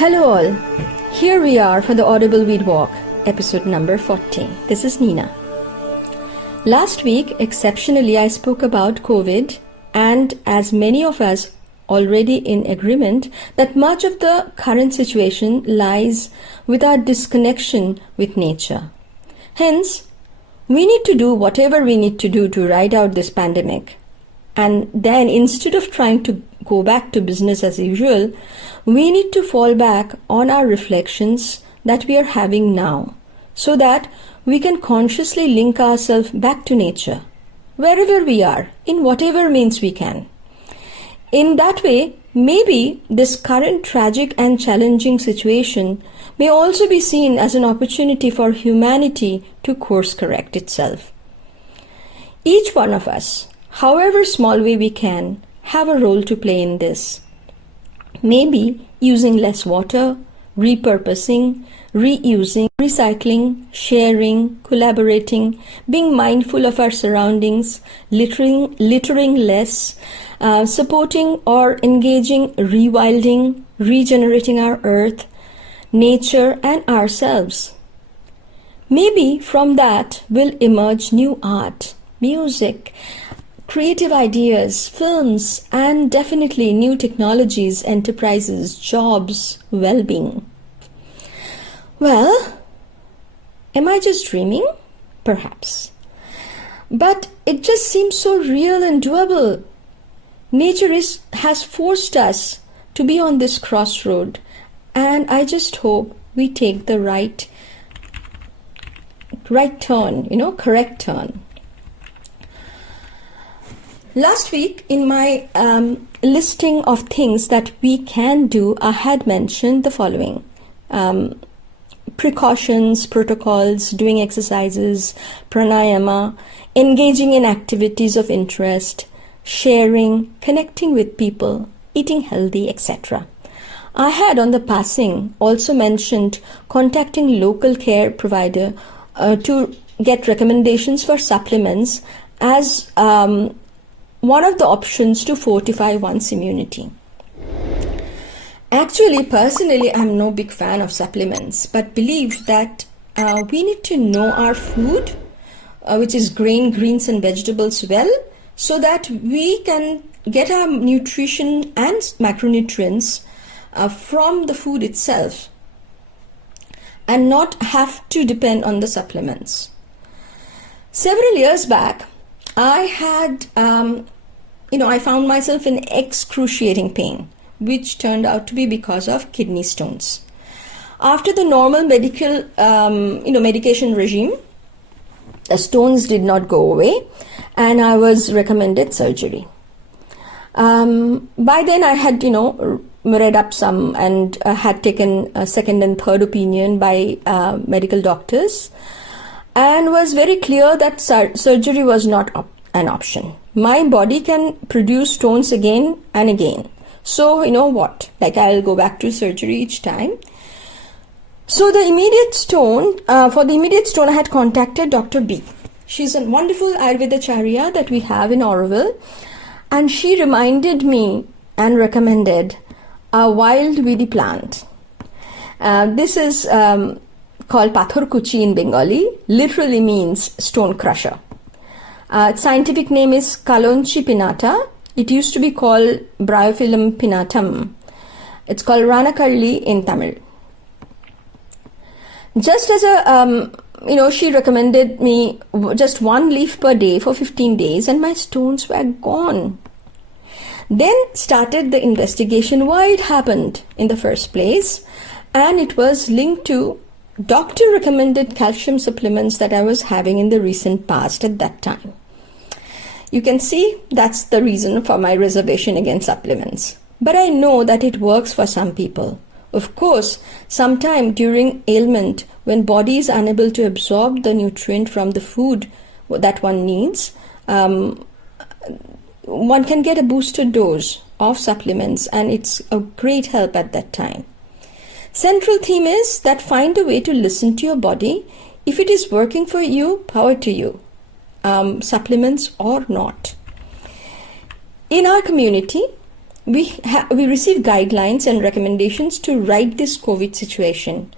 Hello all, here we are for the Audible Weed Walk, episode number 40. This is Nina. Last week, exceptionally, I spoke about COVID, and as many of us already in agreement that much of the current situation lies with our disconnection with nature. Hence, we need to do whatever we need to do to ride out this pandemic. And then instead of trying to go back to business as usual, we need to fall back on our reflections that we are having now so that we can consciously link ourselves back to nature, wherever we are, in whatever means we can. In that way, maybe this current tragic and challenging situation may also be seen as an opportunity for humanity to course correct itself. Each one of us, however small way we can, have a role to play in this. Maybe using less water, repurposing, reusing, recycling, sharing, collaborating, being mindful of our surroundings, littering less, supporting or engaging rewilding, regenerating our earth, nature and ourselves. Maybe from that will emerge new art, music, creative ideas, films, and definitely new technologies, enterprises, jobs, well-being. Well, am I just dreaming? Perhaps. But it just seems so real and doable. Nature has forced us to be on this crossroad, and I just hope we take the right turn, correct turn. Last week, in my listing of things that we can do, I had mentioned the following. Precautions, protocols, doing exercises, pranayama, engaging in activities of interest, sharing, connecting with people, eating healthy, etc. I had on the passing also mentioned contacting local care provider to get recommendations for supplements as one of the options to fortify one's immunity. Actually, personally, I'm no big fan of supplements, but believe that we need to know our food, which is greens and vegetables well, so that we can get our nutrition and macronutrients from the food itself and not have to depend on the supplements. Several years back, I had, I found myself in excruciating pain, which turned out to be because of kidney stones. After the normal medication regime, the stones did not go away, and I was recommended surgery. By then, I had, read up some and had taken a second and third opinion by medical doctors, and was very clear that surgery was not an option. My body can produce stones again and again. So, you know what? I'll go back to surgery each time. So, for the immediate stone, I had contacted Dr. B. She's a wonderful Ayurvedacharya that we have in Auroville. And she reminded me and recommended a wild weedy plant. This is called Pathor Kuchi in Bengali, literally means stone crusher. Its scientific name is Kalonchi pinnata. It used to be called Bryophyllum pinnatum. It's called Ranakalli in Tamil. Just as she recommended me just one leaf per day for 15 days, and my stones were gone. Then started the investigation why it happened in the first place, and it was linked to doctor recommended calcium supplements that I was having in the recent past at that time. You can see that's the reason for my reservation against supplements. But I know that it works for some people. Of course, sometime during ailment, when body is unable to absorb the nutrient from the food that one needs, one can get a boosted dose of supplements, and it's a great help at that time. Central theme is that find a way to listen to your body. If it is working for you, power to you. Supplements or not. In our community, we received guidelines and recommendations to right this COVID situation.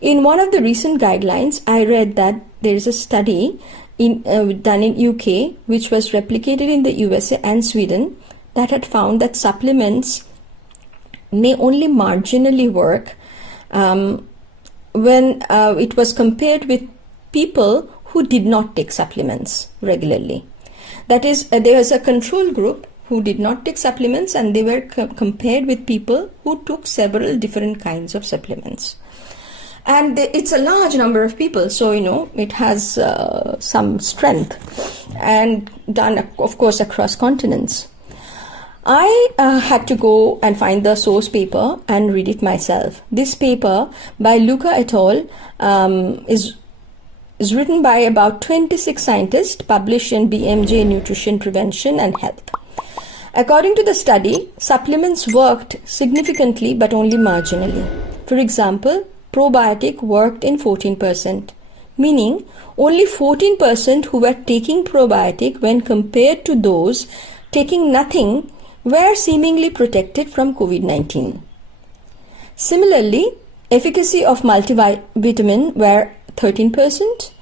In one of the recent guidelines, I read that there is a study done in UK, which was replicated in the USA and Sweden, that had found that supplements may only marginally work when it was compared with people who did not take supplements regularly. That is, there was a control group who did not take supplements, and they were compared with people who took several different kinds of supplements. And it's a large number of people, so it has some strength, and done, of course, across continents. I had to go and find the source paper and read it myself. This paper by Luca et al. Is written by about 26 scientists, published in BMJ Nutrition Prevention and Health. According to the study, supplements worked significantly but only marginally. For example, probiotic worked in 14%, meaning only 14% who were taking probiotic when compared to those taking nothing were seemingly protected from COVID-19. Similarly, efficacy of multivitamin were 13%,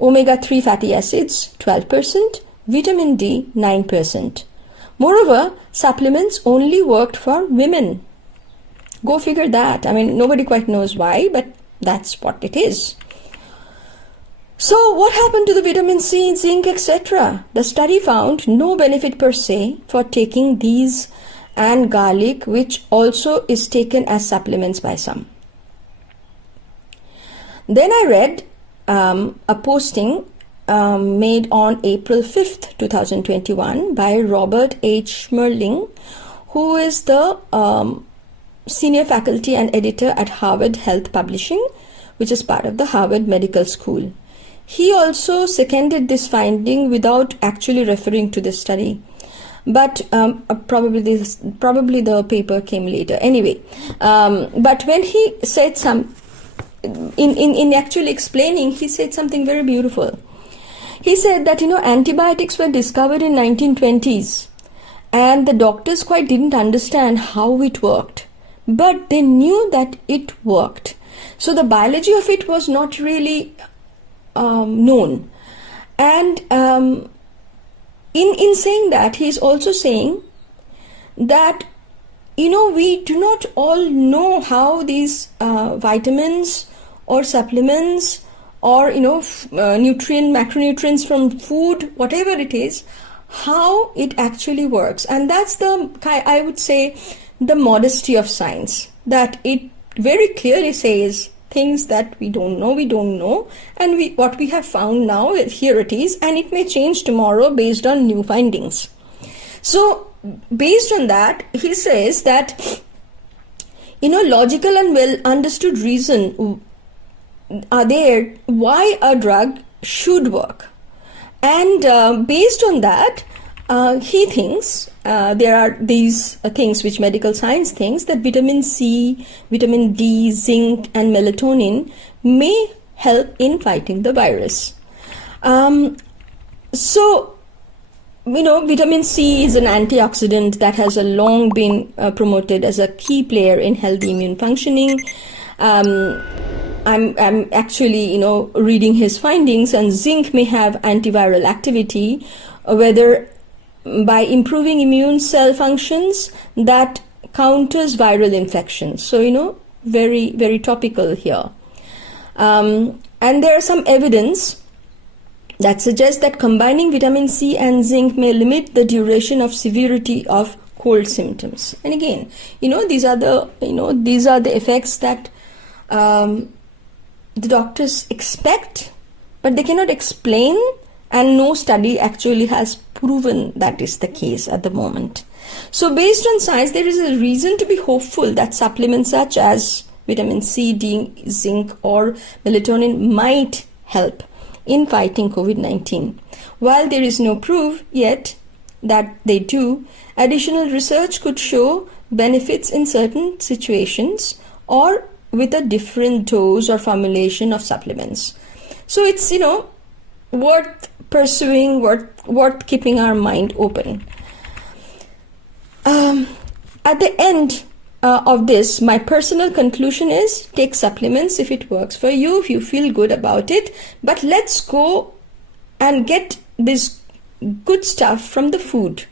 omega-3 fatty acids 12%, vitamin D 9%. Moreover, supplements only worked for women. Go figure that. I mean, nobody quite knows why, but that's what it is. So what happened to the vitamin C, zinc, etc.? The study found no benefit per se for taking these and garlic, which also is taken as supplements by some. Then I read a posting made on April 5th, 2021 by Robert H. Schmerling, who is the senior faculty and editor at Harvard Health Publishing, which is part of the Harvard Medical School. He also seconded this finding without actually referring to the study. But probably the paper came later. Anyway, but when he said in actually explaining, he said something very beautiful. He said that, antibiotics were discovered in 1920s, and the doctors quite didn't understand how it worked, but they knew that it worked. So the biology of it was not really known. And in saying that, he is also saying that, we do not all know how these vitamins or supplements or macronutrients from food, whatever it is, how it actually works. And that's I would say, the modesty of science, that it very clearly says things that we don't know, and what we have found now, here it is, and it may change tomorrow based on new findings. So based on that, he says that logical and well understood reason are there why a drug should work, and based on that, he thinks there are these things which medical science thinks, that vitamin C, vitamin D, zinc and melatonin may help in fighting the virus. So vitamin C is an antioxidant that has long been promoted as a key player in healthy immune functioning. I'm actually, reading his findings, and zinc may have antiviral activity, whether by improving immune cell functions that counters viral infections. So, very, very topical here. And there are some evidence that suggests that combining vitamin C and zinc may limit the duration of severity of cold symptoms. And again, these are the effects that the doctors expect, but they cannot explain, and no study actually has proven that is the case at the moment. So based on science, there is a reason to be hopeful that supplements such as vitamin C, D, zinc or melatonin might help in fighting COVID-19. While there is no proof yet that they do, additional research could show benefits in certain situations or with a different dose or formulation of supplements. So it's, worth pursuing, worth keeping our mind open. I at the end of this, my personal conclusion is take supplements if it works for you, if you feel good about it. But let's go and get this good stuff from the food.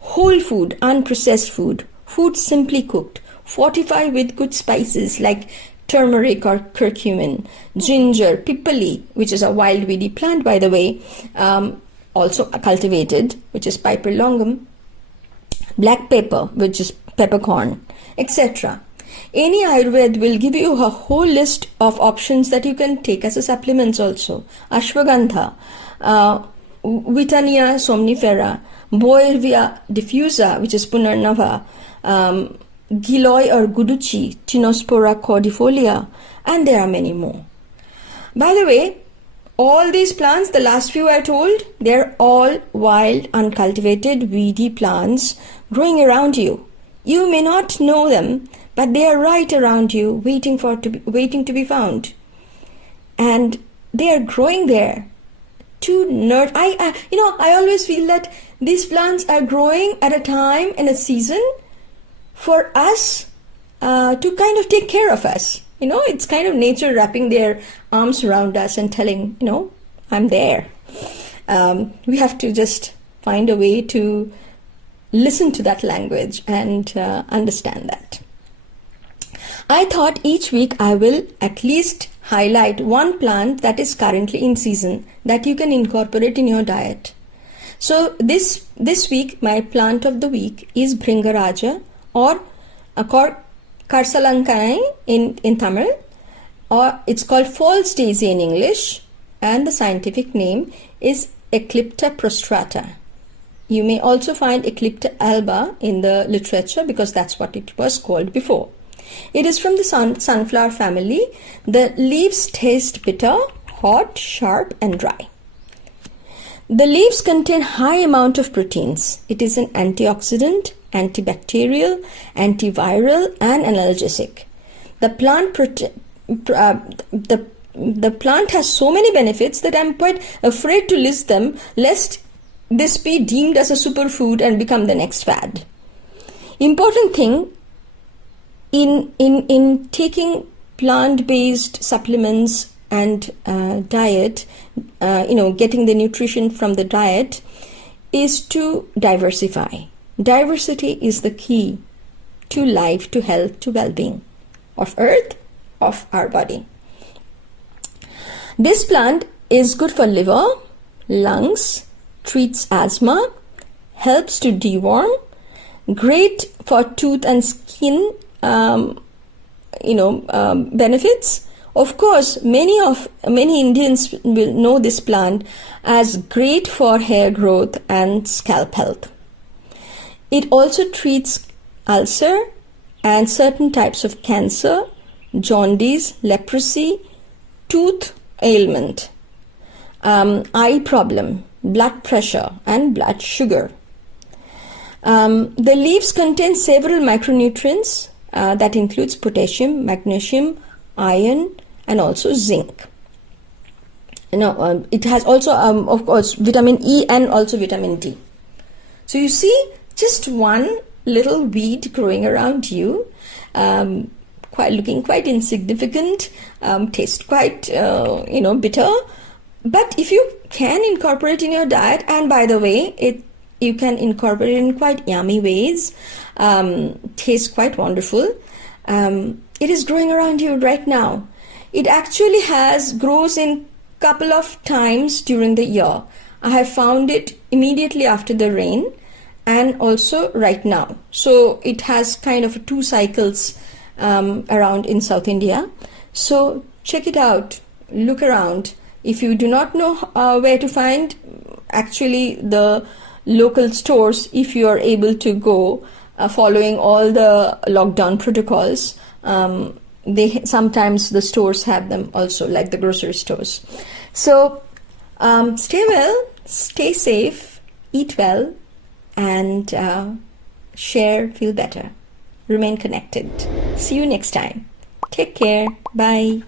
Whole food, unprocessed food, food simply cooked, fortified with good spices like turmeric or curcumin, ginger, pipali, which is a wild weedy plant, by the way, also cultivated, which is Piper longum, black pepper, which is peppercorn, etc. Any Ayurved will give you a whole list of options that you can take as a supplements also. Ashwagandha, Witania somnifera, Boervia diffusa, which is Punarnava, Giloy or Guduchi, Tinospora cordifolia, and there are many more. By the way, all these plants, the last few I told, they're all wild, uncultivated, weedy plants growing around you. You may not know them, but they are right around you, waiting to be found. And they are growing there to nurture. I always feel that these plants are growing at a time in a season for us to kind of take care of us. It's kind of nature wrapping their arms around us and telling, I'm there. We have to just find a way to listen to that language and understand that. I thought each week I will at least highlight one plant that is currently in season that you can incorporate in your diet. So this week, my plant of the week is Bhringaraja, or Karsalankanai in Tamil, or it's called false daisy in English, and the scientific name is Eclipta prostrata. You may also find Eclipta alba in the literature because that's what it was called before. It is from the sunflower family. The leaves taste bitter, hot, sharp, and dry. The leaves contain high amount of proteins. It is an antioxidant, antibacterial, antiviral, and analgesic. The plant has so many benefits that I'm quite afraid to list them, lest this be deemed as a superfood and become the next fad. Important thing in taking plant-based supplements and diet, getting the nutrition from the diet, is to diversify. Diversity is the key to life, to health, to well-being of earth, of our body. This plant is good for liver, lungs, treats asthma, helps to deworm, great for tooth and skin benefits. Of course, many Indians will know this plant as great for hair growth and scalp health. It also treats ulcer and certain types of cancer, jaundice, leprosy, tooth ailment, eye problem, blood pressure, and blood sugar. The leaves contain several micronutrients that includes potassium, magnesium, iron, and also zinc. It has also, of course, vitamin E and also vitamin D. So you see, just one little weed growing around you, looking quite insignificant, taste quite, bitter. But if you can incorporate in your diet, and by the way, you can incorporate it in quite yummy ways, tastes quite wonderful. It is growing around you right now. It actually grows in couple of times during the year. I have found it immediately after the rain and also right now. So it has kind of 2 cycles around in South India. So check it out, look around. If you do not know where to find actually the local stores, if you are able to go following all the lockdown protocols, sometimes the stores have them also, like the grocery stores. So stay well, stay safe, eat well, and share, feel better. Remain connected. See you next time. Take care. Bye.